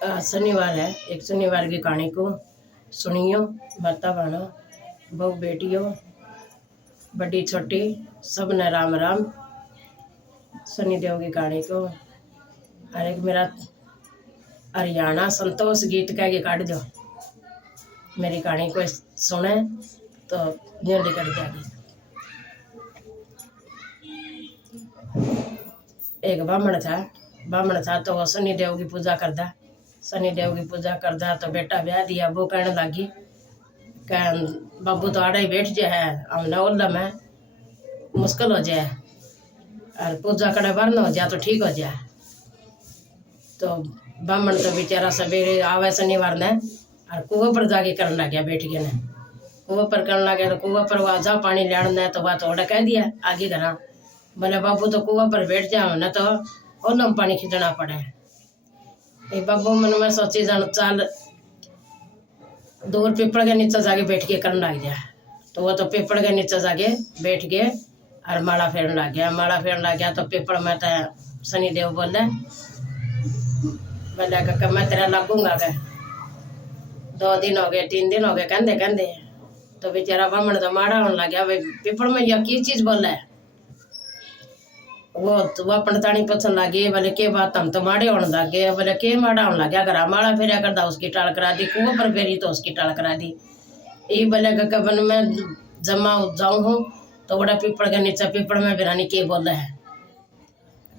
शनिवार है। एक शनिवार की कहानी को सुनियो। माता बहनों, बहु बेटियों, बड़ी छोटी, सब ने राम राम। शनिदेव की कहानी को और एक मेरा हरियाणा संतोष गीत कह के काट दो। मेरी कहानी को सुने तो न्यू निकल जाएगी। एक ब्राह्मण था तो वो शनिदेव की पूजा करता। शनिदेव की पूजा करता तो बेटा ब्याह दिया। वो कहने लगी कह बाबू तो आड़े ही बैठ जाए है, हमने ओल्ला में मुश्किल हो जाए और पूजा करे बार न हो जाए तो ठीक हो जाए। तो ब्राह्मण तो बेचारा सवेरे आवे शनिवार ने और कुएं पर जाके करने लग गया। बैठ के ने कुएं पर करने लगे तो कुएं पर वह जा पानी लेने तो वह तो ओड़ा कह दिया आगे घर। बोले बाबू तो कुआं पर बैठ जाओ न तो ओलम पानी खींचना पड़े। एक बाबू मन में सोची जान चाल दूर पीपल के नीचे जाके बैठ के करने लग गया। तो वो तो पीपल के नीचे जाके बैठ के और माला फेरने लग गया। माला फेरने लग गया तो पीपल में तो शनिदेव बोले का मैं तेरा लगूंगा क्या। 2 दिन हो गए 3 दिन हो गए कहते कहते तो बेचारा ब्राह्मण तो माड़ा होने लग गया। भाई पीपल में यह की चीज बोला है। वो पंडतानी पूछने लगी बोले के बात हम तो माड़े होने लग गए। बोले के माड़ा होने लग गया। घर माड़ा फेरिया करता उसकी टाल करा दी। कुएं पर फेरी तो उसकी टाल करा दी। ये बोले कबन में जमा जाऊँ हूँ तो बड़ा पीपल के नीचे पीपल में बिरानी के बोला है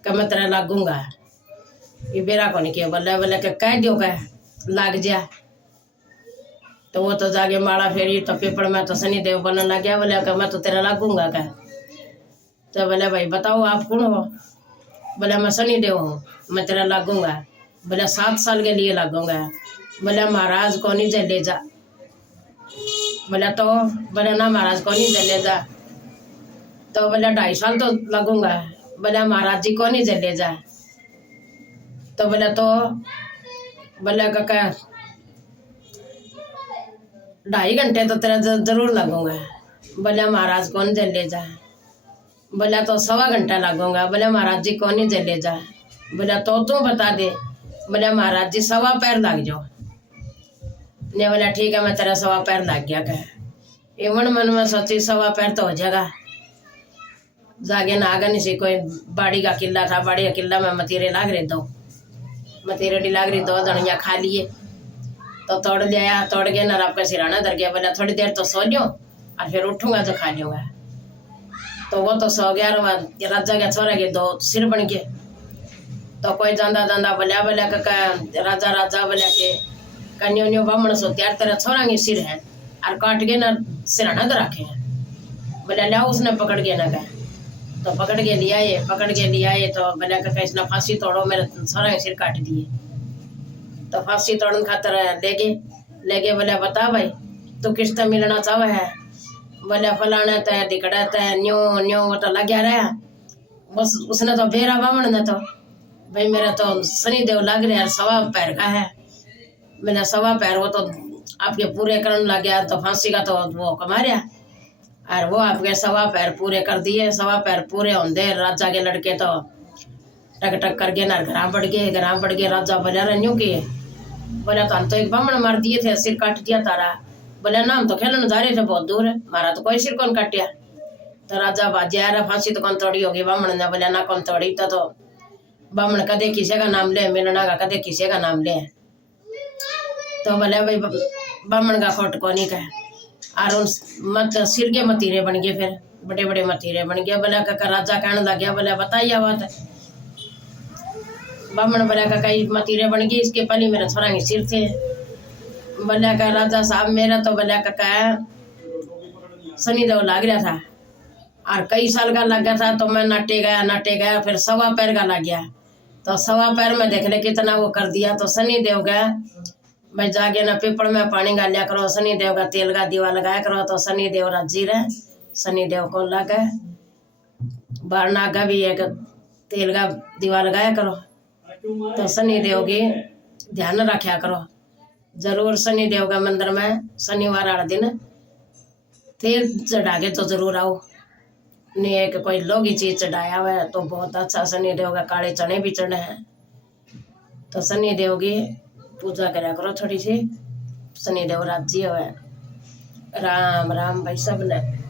कि मैं तेरा लागूंगा। ये बेरा को नहीं किया बोले कह दो कह लाग जा। तो वो तो जाके माड़ा फेरी तो पीपल में तो शनिदेव बनने लग गया। बोले मैं तो तेरा लागूंगा कह। तो बोले भाई बताओ आप कौन हो। बोले मैं शनिदेव हूँ, मैं तेरा लागूंगा। बोले 7 साल के लिए लागूंगा। बोले महाराज को नहीं जले जा। बोले तो बोले ना महाराज को नहीं जले जा। तो बोले 2.5 साल तो लगूंगा। बोले महाराज जी को नहीं जले जा। तो बोले काका 2.5 घंटे तो तेरा जरूर लगूंगा। बोले महाराज कौन जले जा। बोला तो 1.25 घंटा लगूंगा। बोले महाराज जी कौन ही जले जा। बोला तो तू बता दे। बोले महाराज जी 1.25 पैर लग जाओ। ने बोला ठीक है मैं तेरा 1.25 पैर लग गया कह। ये मन में सोची 1.25 पैर तो हो जाएगा। जागे ना आगे नहीं सी कोई बाड़ी का किला था। बाड़ी का किला में मतीरे लाग रहे 2 मतीरे लाग रही 2 जनिया खा लिए तो तोड़ लिया। तोड़ के ना आपका सिराना धर गया। बोला थोड़ी देर तो सो लो और फिर उठूंगा तो खा लूंगा। तो वो तो सो गया। राजा के छोरे के 2 सिर बन गए। तो कोई जांदा जांदा बोलिया राजा राजा बोलिया के कन्यो न्यो ब्राह्मण सो त्यार तेरा छोरा के सिर है और काट के ना सिराना तो रखे हैं। बोलिया लिया उसने पकड़ के ना कह। तो पकड़ के लिया ये तो बोलिया का इसने फांसी तोड़ो मेरे छोरा के सिर काट दिए। तो फांसी तोड़ने खातर लेके बोलिया बता भाई तू किससे मिलना चाहे है। बोले फलाना तय दिखड़ा तय न्यो न्यो वो तो लग्या रहा। बस उसने तो बेरा ब्राह्मण ने तो भाई मेरा तो शनिदेव लग रहा है 1.25 पैर का है। मैंने 1.25 पैर वो तो आपके पूरे करने लग गया। तो फांसी का तो वो कमारिया और वो आपके 1.25 पैर पूरे कर दिए। 1.25 पैर पूरे होंगे राजा के लड़के तो टक टक करके ना घर बढ़ गए। राजा बोला न्यू किए। बोला तो हम तो एक ब्राह्मण मार दिए थे सिर काट दिया तारा। बोले ना हम तो खेलने जा रहे थे बहुत दूर है मारा तो कोई सिर कौन काटिया। तो राजा बाजा रहा फांसी तो कौन तोड़ी होगी। ब्राह्मण ने बोला ना कौन तोड़ी। तो ब्राह्मण कदे किसी का नाम ले मिलना का कदे किसी का नाम ले। तो बोले भाई ब्राह्मण का खोट को नहीं कह और मत सिर के मतीरे बन गए। फिर बड़े बड़े मतीरे बन गए। बोला काका राजा कहने लग गया। बोले बताइए बात। ब्राह्मण बोला काका मतीरे बन गए इसके पहले मेरे छोरा के सिर थे। बोलिया का राजा साहब मेरा तो बोलिया का शनिदेव लग रहा था और कई साल का लग गया था। तो मैं नाटे गया फिर 1.25 पैर का लग गया। तो 1.25 पैर में देख ले कितना वो कर दिया। तो शनिदेव का मैं जाके ना पीपल में पानी डालिया करो। शनिदेव का तेल का दीवा लगाया करो। तो शनिदेव राजी रहे। शनिदेव को लगे बारना का भी एक तेल का दीवा लगाया करो। तो शनिदेव की ध्यान रखा करो जरूर। शनिदेव का मंदिर में शनिवार वाला दिन तेल चढ़ा के तो जरूर आओ। नहीं एक कोई लोग ही चीज चढ़ाया हुआ है तो बहुत अच्छा। शनिदेव का काले चने भी चढ़े हैं। तो शनिदेव की पूजा करा करो थोड़ी सी, शनिदेव राजी हो। राम राम भाई सब ने।